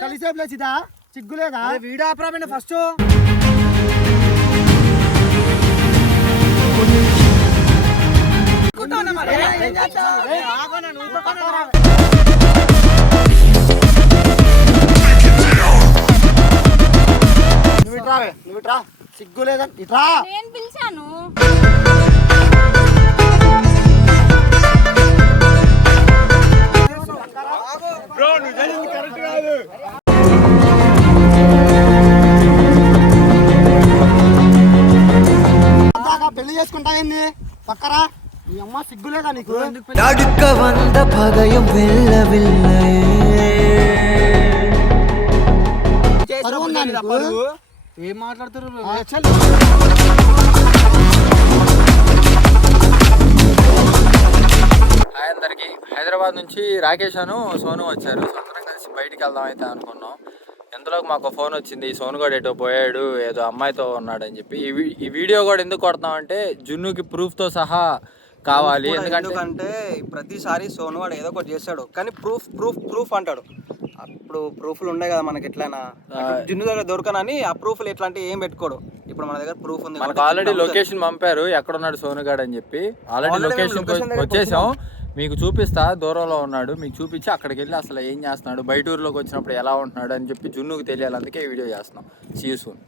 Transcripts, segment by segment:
కలిసే ప్లేస్ ఇదా సిగ్గులేదా వీడియో ఫస్ట్ నువ్వు ఇట్రా నువ్వు ఇట్రా సిగ్గులేదా ఇట్రా నేను పిలిచాను. കടക്ക വന്ന പകയും വെല്ലവില്ലേ ఏం హాయ్ హైదరాబాద్ నుంచి రాకేష్ అను సోను వచ్చారు. సో అందరం కలిసి బయటికి వెళ్దాం అయితే అనుకున్నాం. ఎంతలోకి మాకు ఫోన్ వచ్చింది. సోను కూడా ఎటో పోయాడు ఏదో అమ్మాయితో ఉన్నాడు అని చెప్పి. ఈ వీడియో కూడా ఎందుకు కొడతామంటే జున్నుకి ప్రూఫ్తో సహా కావాలి. ఎందుకంటే ప్రతిసారి సోను వాడు ఏదో ఒకటి చేస్తాడు. కానీ ప్రూఫ్ ప్రూఫ్ ప్రూఫ్ అంటాడు. అప్పుడు ప్రూఫ్లు ఉన్నాయి కదా మనకి ఎట్లయినా. జిన్ను దగ్గర దొరకనని ఆ ప్రూఫ్లు ఎట్లాంటి ఏం పెట్టుకోడు. ఇప్పుడు మన దగ్గర ప్రూఫ్ ఉంది మనకు ఆల్రెడీ. లొకేషన్ పంపారు. ఎక్కడున్నాడు సోనుగాడు అని చెప్పి. ఆల్రెడీ లొకేషన్ వచ్చేసాం. మీకు చూపిస్తా. దూరంలో ఉన్నాడు. మీకు చూపించి అక్కడికి వెళ్ళి అసలు ఏం చేస్తున్నాడు? బయట ఊర్లోకి వచ్చినప్పుడు ఎలా ఉంటున్నాడు అని చెప్పి జున్నుకు తెలియాలి. అందుకే వీడియో చేస్తున్నాం. సీ సూన్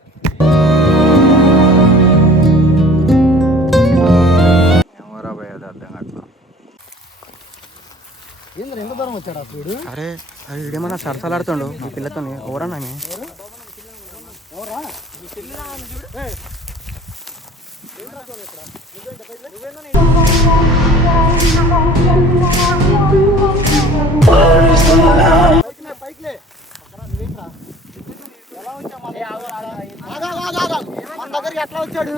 ఏంద్రా ఎంత దూరం వచ్చాడు అప్పుడు అరే వీడేమన్నా సరసాలాడుతుండు? ఈ పిల్లతో ఎవరన్నా మా దగ్గరికి? ఎట్లా వచ్చాడు?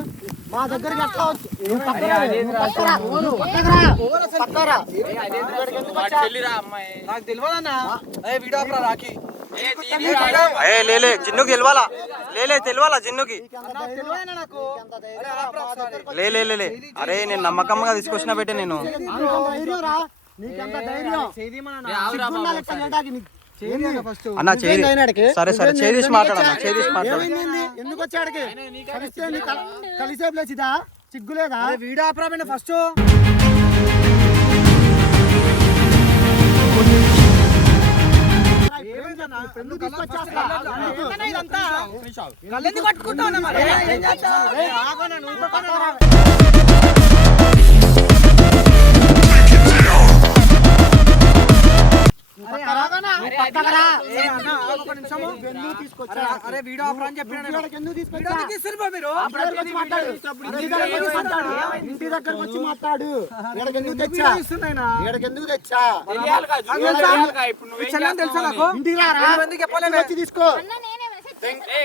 మా దగ్గరికి ఎట్లా వచ్చి నాకు తెలియదన్నా వీడియో లేలే జిన్నుకి తెలియాలా లేలే తెలియాలా జిన్నుకి? అరే నేను నమ్మకంగా తీసుకొచ్చిన పెట్టే నేను. అన్న చేయి? సరే సరే నువ్వేంది? చేయి తీసి ఎందుకు మాట్లాడు అన్న వచ్చా? చేయి తీసి మాట్లాడు. ఎందుకు వచ్చాడికి కలిసే ప్లేస్ ఇదా? సిగ్గులేదా వీడియో ఆపరా ఫస్ట్? కళ్ళెందుకు పట్టుకుంటావు అరే, వీడియో అని చెప్పిన ఇంటి దగ్గరకు వచ్చి మాట్లాడు. ఎందుకు తెచ్చా? ఎందుకు తెచ్చా? తెలుసా? నాకు? ఇంటికి రారా? వచ్చి తీసుకో. అన్న నేనే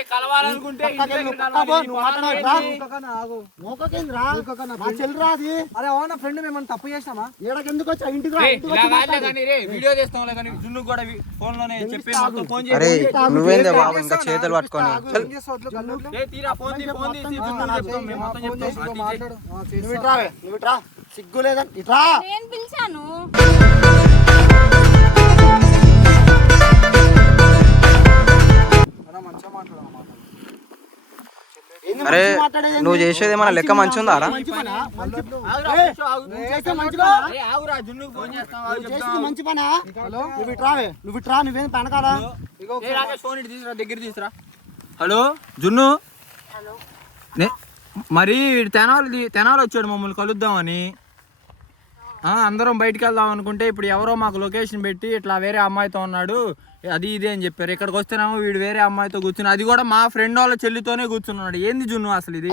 మెసేజ్ పక్కకి వెళ్ళు, పక్కకు పో, నువ్వు మాట్లాడొద్దా? ఇంకొకనా, ఆగు. మోకకేంద్రా మా చెల్లిరా అది అరే అవునా ఫ్రెండ్ మేము తప్పు వచ్చా ఇంటికి మాట్లాడు. వీడియో చేస్తాం జున్ను కూడా ఫోన్లోనే చెప్పి మొత్తం ఫోన్ అరే నువ్వేందే బాబు ఇంకా చేతులు పట్టుకొని? చేసి. నువ్వు ఇట్రా నువ్వు ఇట్రా. సిగ్గులేదా ఇట్రా. నేను పిలిచాను. అరే? నువ్వు చేసేది ఏమన్నా లెక్క మంచి ఉందా రా? మంచి పనా? మంచి- ఏయ్, నువ్వు చేసే మంచి పనా? ఆగురా జున్నుకు ఫోన్ చేస్తాం నువ్వు చేసేది మంచి పనా? నువ్వు ఇట్రా వే, నువ్వు ఇట్రా నువ్వేం పనకాలా ఏ రాకేష్ ఫోన్ ఇటు తీసురా దగ్గర తీసురా హలో? జున్ను? నే- మరి తెనాలి తెనాలి వచ్చాడు మమ్మల్ని కలుద్దామని. అందరం బయటికి వెళ్దాం అనుకుంటే ఇప్పుడు ఎవరో మాకు లొకేషన్ పెట్టి ఇట్లా వేరే అమ్మాయితో ఉన్నాడు. అది ఇది అని చెప్పారు. ఇక్కడికి వస్తేనేమో వీడు వేరే అమ్మాయితో కూర్చుని అది కూడా మా ఫ్రెండ్ వాళ్ళ చెల్లితోనే కూర్చున్నాడు. ఏంది జున్ను అసలు ఇది?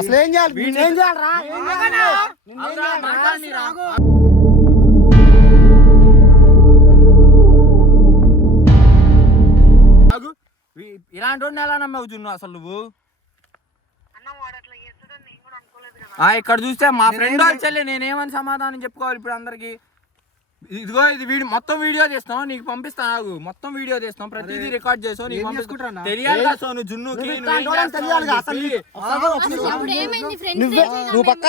ఇలాంటి వాడిని ఎలా నమ్మావు జున్ను అసలు నువ్వు? ఆ, ఇక్కడ చూస్తే మా ఫ్రెండ్ చెల్లి నేనేమని సమాధానం చెప్పుకోవాలి ఇప్పుడు అందరికి? ఇదిగో ఇది వీడియో మొత్తం వీడియో తీస్తాం నీకు పంపిస్తా ఆగు. మొత్తం వీడియో తీస్తాం ప్రతిదీ రికార్డ్ చేసావు నీకు పంపిస్తా. తెలియాలి కదా సోను జున్నుకి నువ్వు తెలియాలి కదా అసలు నీకు. ఫ్రెండ్స్ నువ్వే పక్క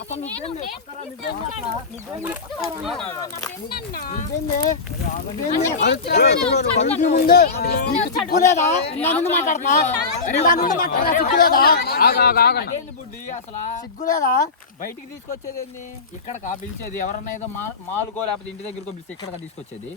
అసలు నువ్వేందే నువ్వు. నువ్వేందే? నువ్వేందే? ముందే నీకు నా నుండి మాట్లాడతా? నా నుండి మాట్లాడతా? ఏంది బయటికి తీసుకొచ్చేది ఏంది? ఇక్కడ పిలిచేది? ఎవరన్నా ఏదో మా మాలుకో లేకపోతే ఇంటి దగ్గరకో పిలిచి ఇక్కడ తీసుకొచ్చేది?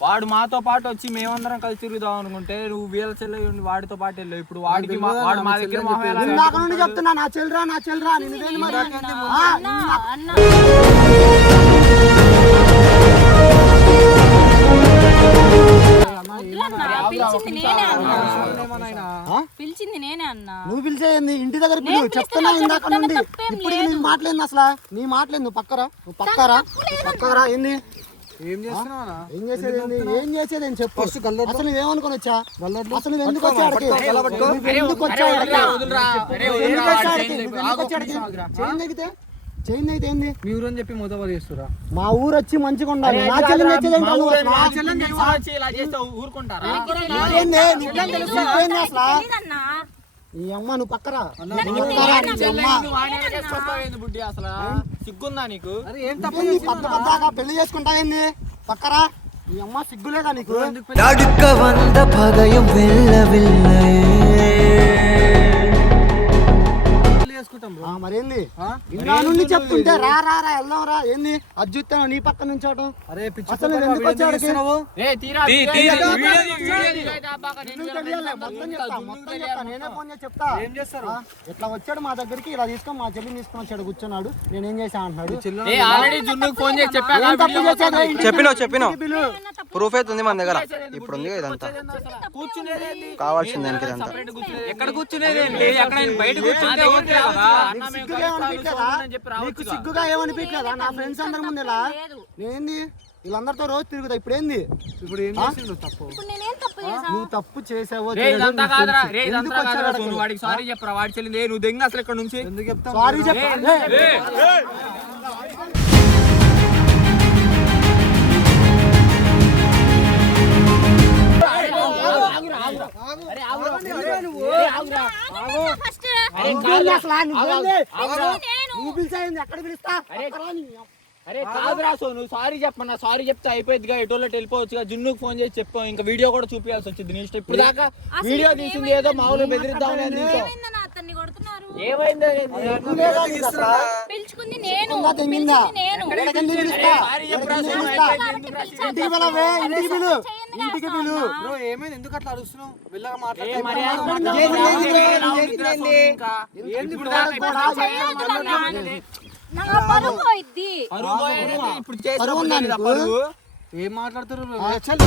వాడు మాతో పాటు వచ్చి మేమందరం కలిసి తిరుగుదాం అనుకుంటే నువ్వు వీళ్ళ చెల్లె ఉండి వాడితో పాటు వెళ్ళావు ఇప్పుడు వాడికి మా- వాడు మా దగ్గర మొహం ఎలా ఇందాక నుండి చెప్తున్నా నా చెల్లరా నా చెల్లరా నువ్వేంది మరి? ఆ, అన్నా వద్దులన్నా, పిలిచింది నేనే అన్నా. పిలిచింది నేనే అన్నా. నువ్వు పిలిచేయండి ఇంటి దగ్గర పిలువు. నేను చెప్తున్నా ఇందాక నుండి. తప్పేం ఇప్పటికి లేదు. నీ మాటలేదు అసలు? నీ మాటలేదు? నువ్వు పక్కరా. నువ్వు పక్కరా. పక్కరా. ఏంది? ఏం చేస్తున్నావు ఏం చేసేది అని చెప్పు. అసలు నువ్వేమనుకొని వచ్చా? అసలు ఎందుకు వచ్చా ఎందుకు ఆడికి? చైన్ చైన్ తెగితే ఏంది? మీ ఊరు అని చెప్పి చేస్తురా మా ఊరు వచ్చి మంచిగా ఉండాలి. నా చెల్లెని తెలుసా వచ్చి ఇలా చేస్తావు ఊరుకుంటారా? నీకేంది? అసలు? ఈ అమ్మ నువ్వు పక్కరా. అమ్మ. సిగ్గుందా నీకు? ఏం తప్పు పద్దాకా పెళ్ళి పక్కరా. నీ అమ్మ సిగ్గులేదా నీకు? వంద పదయం వెళ్ళ వెళ్ళే చేసుకుంటాం బ్రో ఆ, మరేంది? ఇంకా నుండి చెప్తుంటే రా రా రా వెళ్దాం రా. ఏంది? అజ్జుత్తాను నీ పక్క నుంచోటం అరే పిచ్చి అసలు ఎందుకు వీడియో వచ్చావు ఆడికి? తీస్తున్నావు? ఏ తీరా నీకు తెలియాలి, మొత్తం చెప్తా మొత్తం చెప్తా నేనే ఫోన్ చేసి చెప్తా. ఏం చేస్తారు? ఆ, ఇట్లా వచ్చాడు మా దగ్గరికి ఇలా తీసుకొని మా చెల్లిని తీసుకొని వచ్చాడు కూర్చున్నాడు. నేనేం చేశా అంటున్నాడు? ఏ ఆల్రెడీ జున్నుకు ఫోన్ చేసి చెప్పినావు పిలు. ప్రూఫ్ అయితే ఉంది మన దగ్గర. ఇప్పుడు ఉంది ఇదంతా. కూర్చునేది కావాల్సింది దానికి ఇదంతా. ఎక్కడ కూర్చునేది ఎక్కడ బయట కూర్చుంటే నీకు సిగ్గుగా ఏమనిపించలేదా నా ఫ్రెండ్స్ అందరి ముందు ఇలా నేనేంది? వీళ్ళందరితో రోజు తిరుగుతా. ఇప్పుడు ఏంది? ఇప్పుడు ఏం చేసిండు తప్పు? ఇప్పుడు నేనేం తప్పు చేసా నువ్వు తప్పు చేసావో వాడికి సారీ చెప్పరా? వాడి చెల్లింది ఏ, నువ్వు దెంగ అసలు ఇక్కడ నుంచి? ఎందుకు చెప్తాం సారీ చెప్పు? నువ్వు పిలిచాయింది ఎక్కడ పిలుస్తా? అరే కాదురా సారీ చెప్పన్నా. సారీ చెప్తే అయిపోయిందిగా ఎటోలో వెళ్ళిపోవచ్చుగా. జున్నుకు ఫోన్ చేసి చెప్పావు ఇంకా వీడియో కూడా చూపించాల్సి వచ్చింది నీ ఇష్టం. ఇప్పుడు దాకా వీడియో తీసింది ఏదో మామూలు బెదిరిద్దామని? పిలుచుకుంది నేను. ఇంటికి పిలు. బ్రో ఏమైంది? ఎందుకు అట్లా అరుస్తున్నావు? వెళ్ళగా ఏ మాట్లాడుతున్నారు ఆ, చల్.